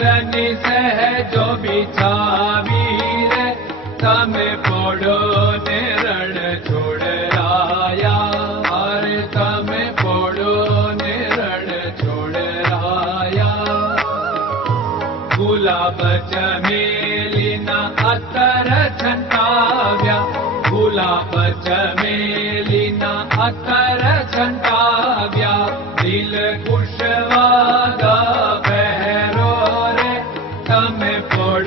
सुरनि सह छोड़ राया हर सम पोड़ो ने रण छोड़ राया गुलाब चमेलिना अतर अतर छंटा come por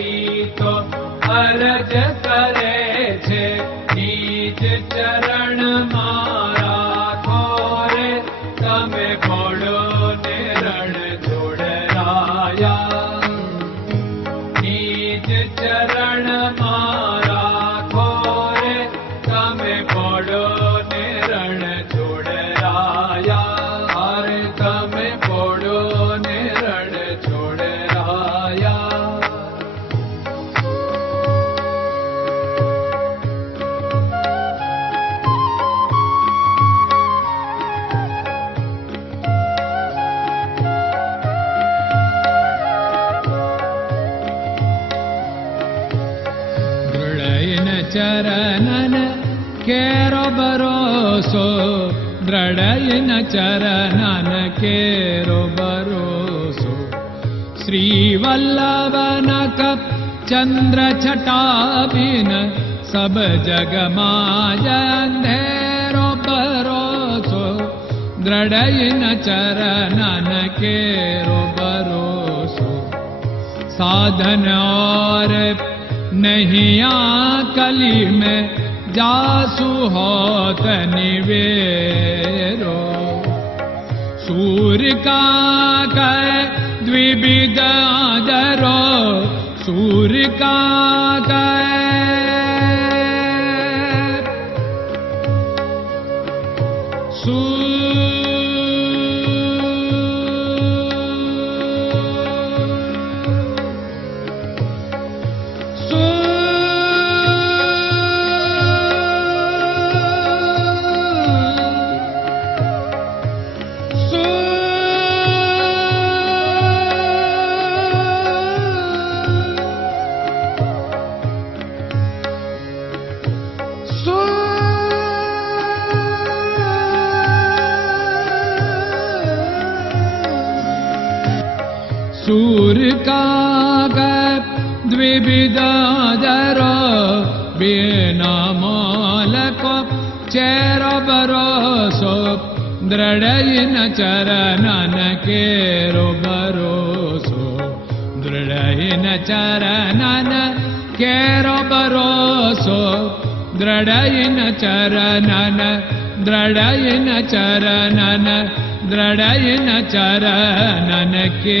ी अरजरे चरणमा रन केरो भरोसो चरणान न केरो भरोसो श्रीवल्लभ चंद्र छाबिन सब जगमाजेरो भरोसो द्रडयन चरन केरो भरोसो साधन और नहीं आ कली में जासु होत निवेरो सूर का कर द्विविद आदरो सूर का कर रो बोल को चेरो भरोसो द्रडयिन चरन केर भरोसो दृढयिन चरन केरो भरोसो दृढैन चरन दृढयन चरन के